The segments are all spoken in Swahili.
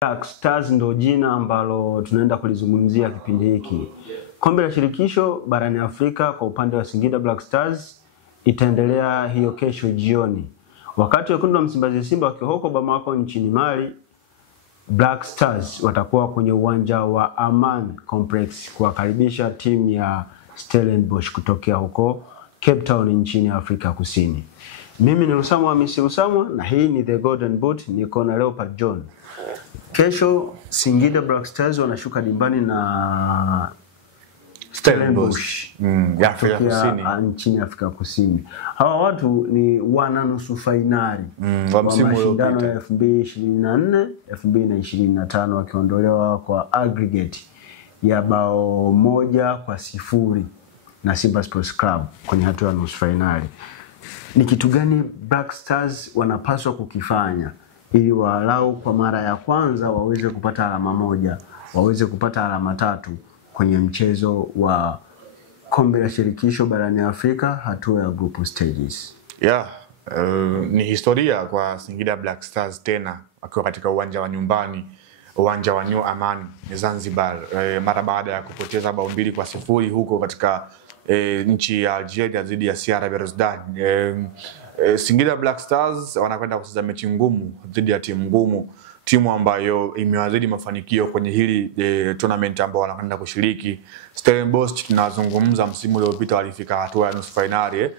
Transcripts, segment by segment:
Black Stars ndio jina ambalo tunaenda kulizungumzia kipindi hiki. Kombe la shirikisho barani Afrika kwa upande wa Singida Black Stars itaendelea hiyo kesho jioni. Wakati wekundu wa Msimbazi Simba wakiwa huko Bamako nchini Mali, Black Stars watakuwa kwenye uwanja wa Aman Complex kuwakaribisha timu ya Stellenbosch kutokea huko Cape Town nchini Afrika Kusini. Mimi ni Lusamwa Hamisi Lusamwa na hii ni The Golden Boot, niko na Leopard John. Kesho Singida Black Stars wanashuka dimbani na Stellenbosch ya Afrika Kusini, nchini Afrika Kusini. Hawa watu ni wana nusu finali wa msimu uliopita 2024 2025 wakiondolewa kwa aggregate ya bao 1-0 na Simba Sports Club kwenye hatua ya nusu finali. Ni kitu gani Black Stars wanapaswa kukifanya ili walau kwa mara ya kwanza waweze kupata alama moja, waweze kupata alama 3 kwenye mchezo wa kombe la shirikisho barani Afrika hatua ya group stages? Ni historia kwa Singida Black Stars tena wakiwa katika uwanja wa nyumbani, uwanja wa New Aman Zanzibar, mara baada ya kupoteza bao 2-0 huko katika nchi ya Algeria dhidi ya CR Belouizdad. Singida Black Stars wanakwenda kucheza mechi ngumu dhidi ya timu ngumu, timu ambayo imewazidi mafanikio kwenye hili tournament ambao wanakwenda kushiriki. Stellenbosch tunazungumza msimu uliopita walifika hatua ya nusu finali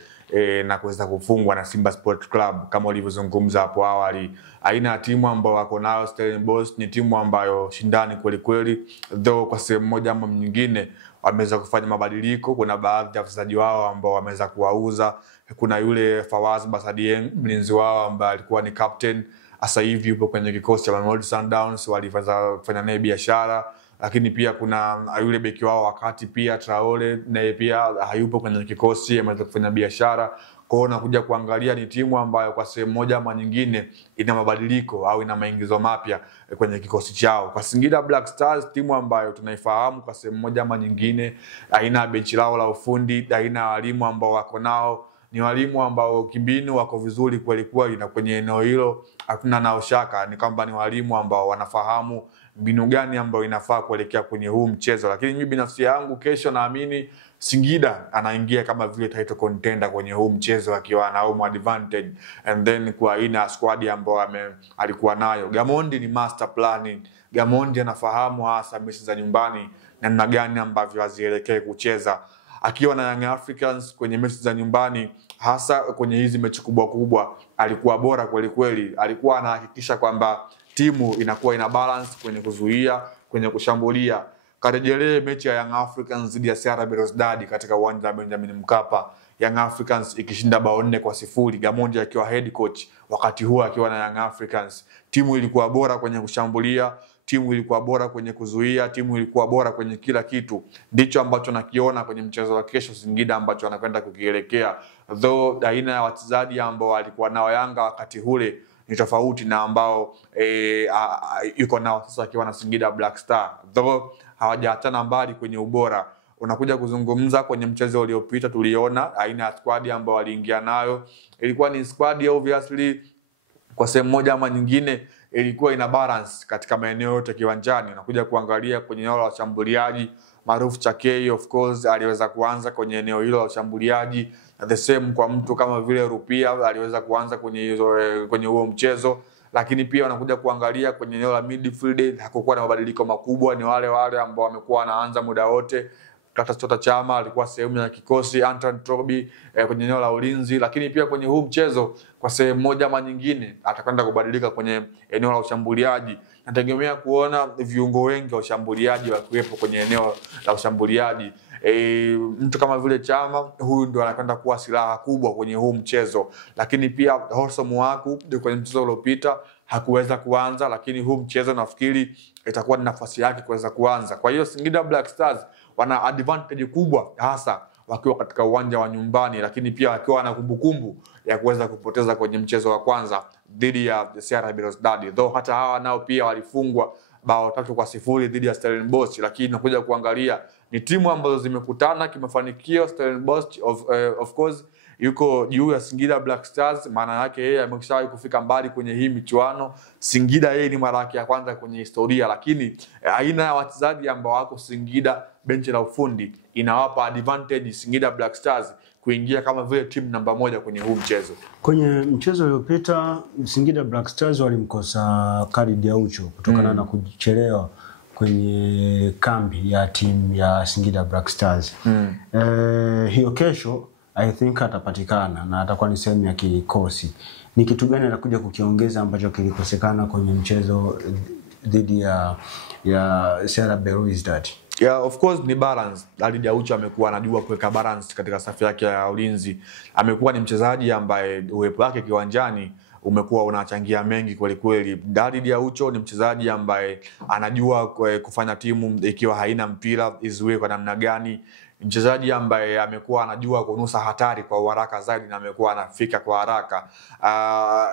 na kuweza kufungwa na Simba Sport Club kama ulivyozungumza hapo awali. Aina ya timu ambao wako nayo Stellenbosch ni timu ambayo shindani kweli kweli, though kwa sehemu moja ama nyingine wameweza kufanya mabadiliko. Kuna baadhi ya wachezaji wao ambao wameweza kuwauza. Kuna yule Fawaz Basadien, mlinzi wao ambaye alikuwa ni captain, sasa hivi yupo kwenye kikosi cha Mamelodi Sundowns, waliweza kufanya naye biashara. Lakini pia kuna yule beki wao wakati pia Traore, naye pia hayupo kwenye kikosi, ameweza kufanya biashara. Kwa hiyo nakuja kuangalia ni timu ambayo kwa sehemu moja ama nyingine ina mabadiliko au ina maingizo mapya kwenye kikosi chao. Kwa Singida Black Stars, timu ambayo tunaifahamu kwa sehemu moja ama nyingine, aina benchi lao la ufundi, aina walimu ambao wako nao ni walimu ambao kimbinu wako vizuri kweli kweli, na kwenye eneo hilo hakuna nao shaka, ni kwamba ni walimu ambao wanafahamu mbinu gani ambayo inafaa kuelekea kwenye huu mchezo. Lakini mimi binafsi yangu kesho naamini Singida anaingia kama vile title contender kwenye huu mchezo akiwa na home advantage, and then kwa ina squad ambayo alikuwa nayo. Gamondi ni master planning. Gamondi anafahamu hasa mechi za nyumbani na namna gani ambavyo azielekee kucheza. Akiwa na Young Africans kwenye mechi za nyumbani, hasa kwenye hizi mechi kubwa kubwa, alikuwa bora kweli kweli. Alikuwa anahakikisha kwamba timu inakuwa ina balance kwenye kuzuia, kwenye kushambulia. Karejelee mechi ya Young Africans dhidi ya CR Belouizdad katika uwanja wa Benjamin Mkapa, Young Africans ikishinda bao 4-0, Gamondi akiwa head coach wakati huo akiwa na Young Africans. Timu ilikuwa bora kwenye kushambulia, timu ilikuwa bora kwenye kuzuia, timu ilikuwa bora kwenye kila kitu. Ndicho ambacho nakiona kwenye mchezo wa kesho Singida ambacho anakwenda kukielekea. Though aina ya wachezaji ambao walikuwa nao Yanga wakati ule ni tofauti na ambao yuko nao sasa akiwa na Singida Black Star. Though hawajaachana mbali kwenye ubora. Unakuja kuzungumza kwenye mchezo uliopita, tuliona aina ya squad ambao waliingia nayo. Ilikuwa ni squad obviously kwa sehemu moja ama nyingine ilikuwa ina balance katika maeneo yote kiwanjani. Unakuja kuangalia kwenye eneo la washambuliaji, Maruf Chakei of course aliweza kuanza kwenye eneo hilo la washambuliaji, na the same kwa mtu kama vile Rupia aliweza kuanza kwenye huo mchezo. Lakini pia wanakuja kuangalia kwenye eneo la midfield hakukuwa na mabadiliko makubwa, ni wale ambao wamekuwa wanaanza muda wote. Clatous Chama alikuwa sehemu ya kikosi, Anton Trobi kwenye eneo la ulinzi. Lakini pia kwenye huu mchezo kwa sehemu moja ama nyingine atakwenda kubadilika kwenye eneo la ushambuliaji. Nategemea kuona viungo wengi wa ushambuliaji wakiwepo kwenye eneo la ushambuliaji. Mtu kama vile Chama, huyu ndio anakwenda kuwa silaha kubwa kwenye huu mchezo. Lakini pia Horso Muaku kwenye mchezo uliopita hakuweza kuanza, lakini huu mchezo nafikiri itakuwa ni nafasi yake kuweza kuanza. Kwa hiyo Singida Black Stars wana advantage kubwa hasa wakiwa katika uwanja wa nyumbani, lakini pia wakiwa na kumbukumbu ya kuweza kupoteza kwenye mchezo wa kwanza dhidi ya CR Belouizdad. Though hata hawa nao pia walifungwa bao 3-0 dhidi ya Stellenbosch, lakini nakuja kuangalia ni timu ambazo zimekutana kimafanikio. Stellenbosch of course yuko juu ya Singida Black Stars, maana yake yeye ameshawahi kufika mbali kwenye hii michuano. Singida yeye ni mara yake ya kwanza kwenye historia, lakini aina ya wachezaji ambao wako Singida benchi la ufundi inawapa advantage Singida Black Stars kuingia kama vile timu namba 1 kwenye huu mchezo. Kwenye mchezo uliopita Singida Black Stars walimkosa Khalid Aucho kutokana na kuchelewa kwenye kambi ya timu ya Singida Black Stars. Hiyo kesho I think atapatikana na atakuwa ni sehemu ya kikosi. Ni kitu gani atakuja kukiongeza ambacho kilikosekana kwenye mchezo dhidi ya Sierra Belouizdad? Yeah, of course ni balance. Khalid Aucho amekuwa anajua kuweka balance katika safu yake ya ulinzi. Amekuwa ni mchezaji ambaye uwepo wake kiwanjani umekuwa unachangia mengi kweli kweli. Khalid Aucho ni mchezaji ambaye anajua kufanya timu ikiwa haina mpira izuie kwa namna gani. Mchezaji ambaye amekuwa anajua kunusa hatari kwa haraka zaidi na amekuwa anafika kwa haraka.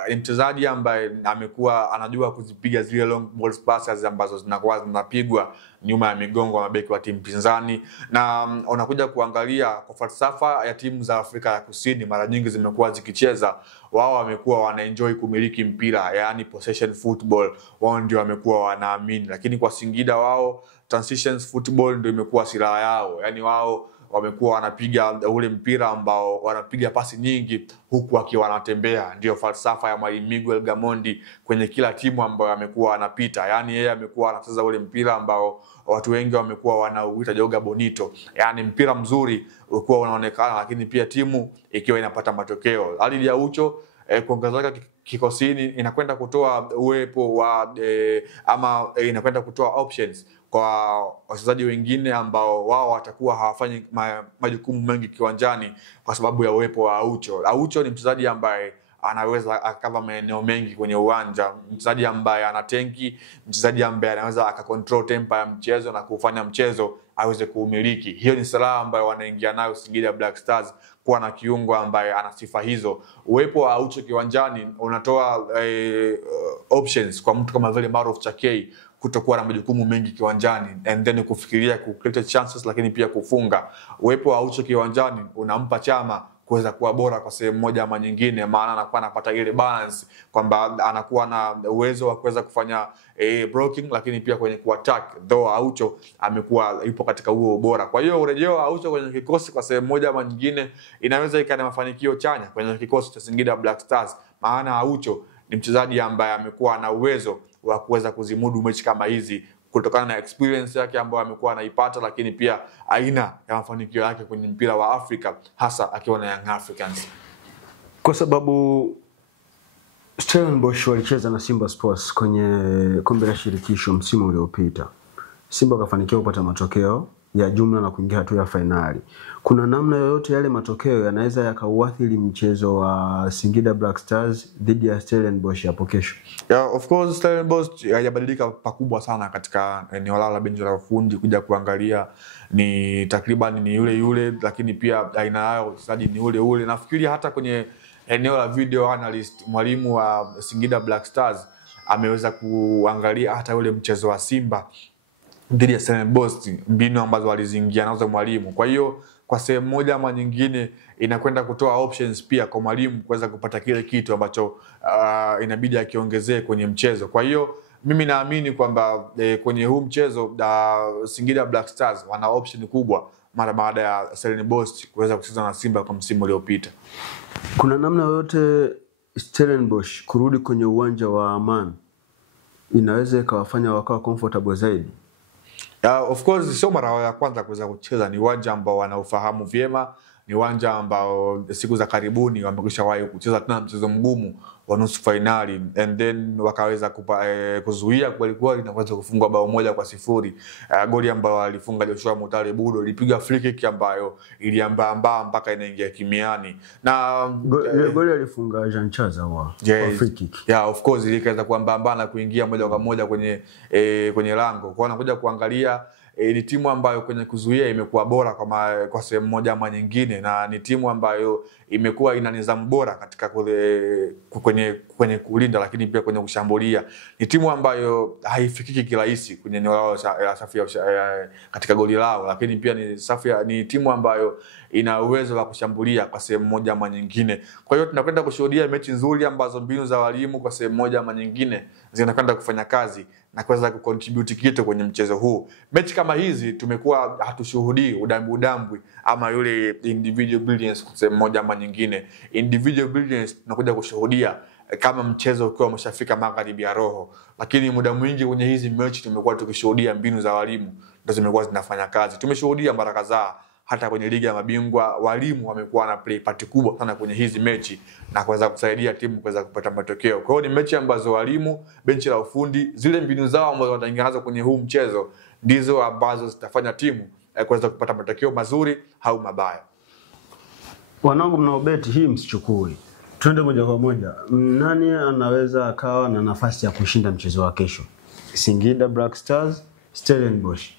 Ni mchezaji ambaye amekuwa anajua kuzipiga zile long ball passes ambazo zinakuwa zinapigwa nyuma ya migongo ya mabeki wa timu pinzani. Na unakuja kuangalia kwa falsafa ya timu za Afrika ya Kusini, mara nyingi zimekuwa zikicheza, wao wamekuwa wanaenjoy kumiliki mpira, yani possession football, wao ndio wamekuwa wanaamini. Lakini kwa Singida wao transitions football ndio imekuwa silaha yao, yani wao wamekuwa wanapiga ule mpira ambao wanapiga pasi nyingi huku wakiwa wanatembea. Ndio falsafa ya Mwalimu Miguel Gamondi kwenye kila timu ambayo amekuwa anapita. Yani yeye amekuwa anacheza ule mpira ambao watu wengi wamekuwa wanauita joga bonito, yani mpira mzuri ulikuwa unaonekana, lakini pia timu ikiwa inapata matokeo. Khalid Aucho kuongezeka kikosini inakwenda kutoa uwepo wa inakwenda kutoa options kwa wachezaji wengine ambao wao watakuwa hawafanyi majukumu mengi kiwanjani kwa sababu ya uwepo wa Aucho. Aucho ni mchezaji ambaye anaweza akava maeneo mengi kwenye uwanja, mchezaji ambaye ana tenki, mchezaji ambaye anaweza akakontrol tempo ya mchezo na kufanya mchezo aweze kuumiliki. Hiyo ni silaha ambayo wanaingia nayo Singida Black Stars, kuwa na kiungo ambaye ana sifa hizo. Uwepo wa Aucho kiwanjani unatoa options kwa mtu kama vile Maruf Chakei kutokuwa na majukumu mengi kiwanjani and then kufikiria ku create chances, lakini pia kufunga. Uwepo wa Aucho kiwanjani unampa Chama kuweza kuwa bora kwa sehemu moja ama nyingine, maana anakuwa anapata ile balance kwamba anakuwa na uwezo wa kuweza kufanya blocking, lakini pia kwenye kuattack, though Aucho amekuwa yupo katika huo ubora. Kwa hiyo urejeo wa Aucho kwenye kikosi kwa sehemu moja ama nyingine inaweza ikawa na mafanikio chanya kwenye kikosi cha Singida Black Stars, maana Aucho ni mchezaji ambaye amekuwa na uwezo wa kuweza kuzimudu mechi kama hizi kutokana na experience yake ambayo amekuwa anaipata, lakini pia aina ya mafanikio yake kwenye mpira wa Afrika, hasa akiwa na Young Africans. Kwa sababu Stellenbosch walicheza na Simba Sports kwenye kombe la shirikisho msimu uliopita. Simba wakafanikiwa kupata matokeo ya jumla na kuingia hatua ya finali. Kuna namna yoyote yale matokeo yanaweza yakauathiri mchezo wa Singida Black Stars dhidi ya Stellenbosch hapo kesho? Yeah, of course Stellenbosch hayabadilika pakubwa sana katika eneo la benchi la ufundi. Kuja kuangalia ni takriban ni yule, lakini pia aina yao wachezaji ni ule. Nafikiri hata kwenye eneo la video analyst, mwalimu wa Singida Black Stars ameweza kuangalia hata ule mchezo wa Simba dhidi ya Stellenbosch, mbinu ambazo walizingia nazo mwalimu. Kwa hiyo kwa sehemu moja ama nyingine inakwenda kutoa options pia kwa mwalimu kuweza kupata kile kitu ambacho inabidi akiongezee kwenye mchezo. Kwa hiyo mimi naamini kwamba kwenye huu mchezo Singida Black Stars wana option kubwa mara baada ya Stellenbosch kuweza kucheza na Simba kwa msimu uliopita. Kuna namna yote Stellenbosch kurudi kwenye uwanja wa Aman inaweza ikawafanya wakawa comfortable zaidi? Of course sio mara ya kwanza kuweza kucheza, ni uwanja ambao wanaofahamu vyema, ni uwanja ambao siku za karibuni wamekwishawahi kucheza tena mchezo mgumu wa nusu finali and then wakaweza kuzuia kweli kweli na kuweza kufungwa bao 1-0. Goli ambalo alifunga Joshua Mutale Budo ilipiga free kick ambayo iliambaa mpaka inaingia kimiani, na goli alifunga Jean Chaza wa free kick. Yeah, of course ilikaweza kuambaa na kuingia moja kwa moja kwenye lango. Kwa anakuja kuangalia ni timu ambayo kwenye kuzuia imekuwa bora kwa sehemu moja ama nyingine, na ni timu ambayo imekuwa ina nidhamu bora katika kwenye kulinda, lakini pia kwenye kushambulia. Ni timu ambayo haifikiki kirahisi kwenye eneo lao safu katika goli lao, lakini pia ni timu ambayo ina uwezo wa kushambulia kwa sehemu moja ama nyingine. Kwa hiyo tunakwenda kushuhudia mechi nzuri ambazo mbinu za walimu kwa sehemu moja ama nyingine zinakwenda kufanya kazi na kuweza kucontribute kitu kwenye mchezo huu. Mechi kama hizi tumekuwa hatushuhudii udambwi ama yule individual brilliance kwa sehemu moja ama nyingine. Individual brilliance tunakuja kushuhudia kama mchezo ukiwa umeshafika magharibi ya roho, lakini muda mwingi kwenye hizi mechi tumekuwa tukishuhudia mbinu za walimu ndio zimekuwa zinafanya kazi. Tumeshuhudia mara kadhaa hata kwenye ligi ya mabingwa walimu wamekuwa na play part kubwa sana kwenye hizi mechi na kuweza kusaidia timu kuweza kupata matokeo. Kwa hiyo ni mechi ambazo walimu, benchi la ufundi, zile mbinu zao ambazo wataingiza kwenye huu mchezo ndizo ambazo zitafanya timu kuweza kupata matokeo mazuri au mabaya. Wanangu mnaobeti hii msichukue. Twende moja kwa moja. Nani anaweza akawa na nafasi ya kushinda mchezo wa kesho? Singida Black Stars, Stellenbosch.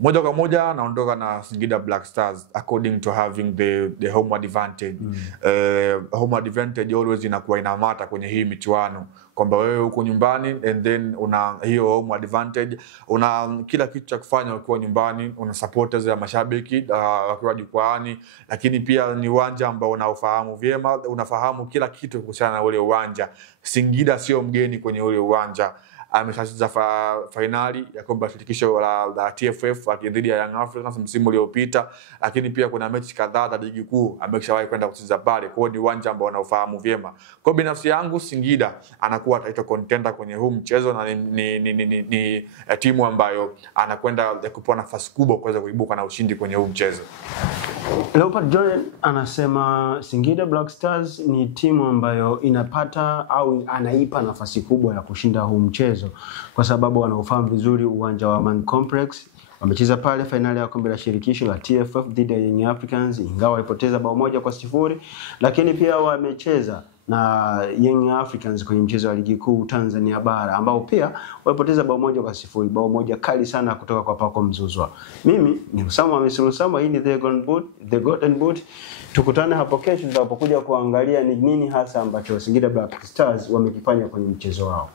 Moja kwa moja naondoka na Singida Black Stars according to having the home advantage. Home advantage always inakuwa inamata kwenye hii michuano, kwamba wewe uko nyumbani and then una hiyo home advantage, una kila kitu cha kufanya ukiwa nyumbani, una supporters ya mashabiki wakiwa jukwaani, lakini pia ni uwanja ambao unaofahamu vyema, unafahamu kila kitu kuhusiana na ule uwanja. Singida sio mgeni kwenye ule uwanja. Ameshacheza finali ya kombe la shirikisho la TFF dhidi ya Young Africans msimu uliopita, lakini pia kuna mechi kadhaa za ligi kuu ameshawahi kwenda kucheza pale. Kwa hiyo ni uwanja ambao anaofahamu vyema. Kwa binafsi yangu Singida anakuwa title contender kwenye huu mchezo, na ni timu ambayo anakwenda kupewa nafasi kubwa kuweza kuibuka na ushindi kwenye huu mchezo. Leopard John anasema Singida Black Stars ni timu ambayo inapata au anaipa nafasi kubwa ya kushinda huu mchezo kwa sababu wanaofahamu vizuri uwanja wa Amaan Complex. Wamecheza pale finali ya kombe la shirikisho la TFF dhidi ya Young Africans, ingawa walipoteza bao 1-0, lakini pia wamecheza na Young Africans kwenye mchezo wa ligi kuu Tanzania bara ambao pia walipoteza bao 1-0, bao moja kali sana kutoka kwa Paco Mzuzwa. Mimi ni Usama Misilusama, hii ni The Golden Boot. Tukutane hapo kesho tutapokuja kuangalia ni nini hasa ambacho Singida Black Stars wamekifanya kwenye mchezo wao.